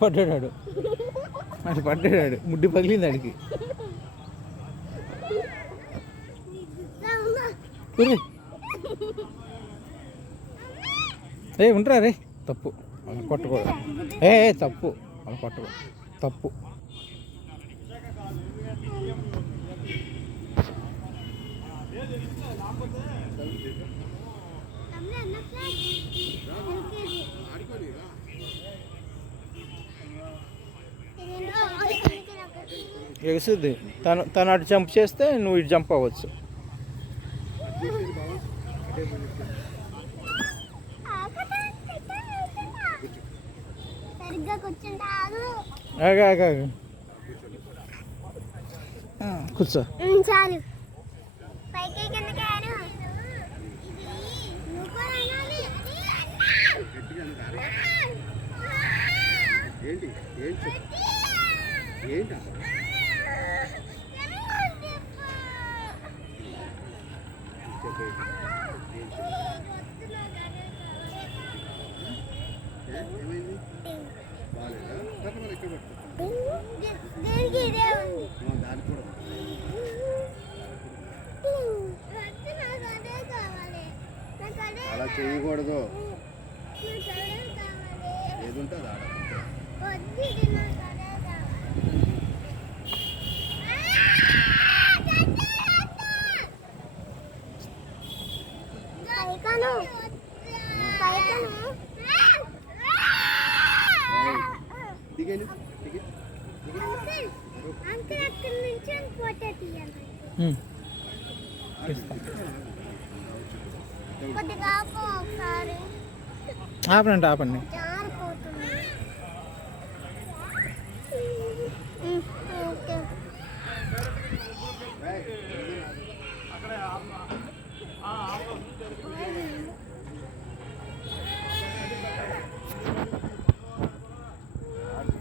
పడ్డాడు అది పడ్డాడు ముడ్డి పగిలింది అడిగి ఏ ఉంటారా రే తప్పు అలా కొట్టకూడదు తప్పు అలా కొట్టకూడదు తప్పు ఎగుస్తుంది తను అటు జంప్ చేస్తే నువ్వు ఇటు జంప్ అవ్వచ్చు కూర్చో చాలు ఏంటి ఏంటి ఏంటి ఏమైంది బాగాలేదా మరి ఎక్కడ దాని కూడా అలా చేయకూడదు ఏది ఉంటుంది ఆడ దిగండి ఆపండి ఆపండి ఓకే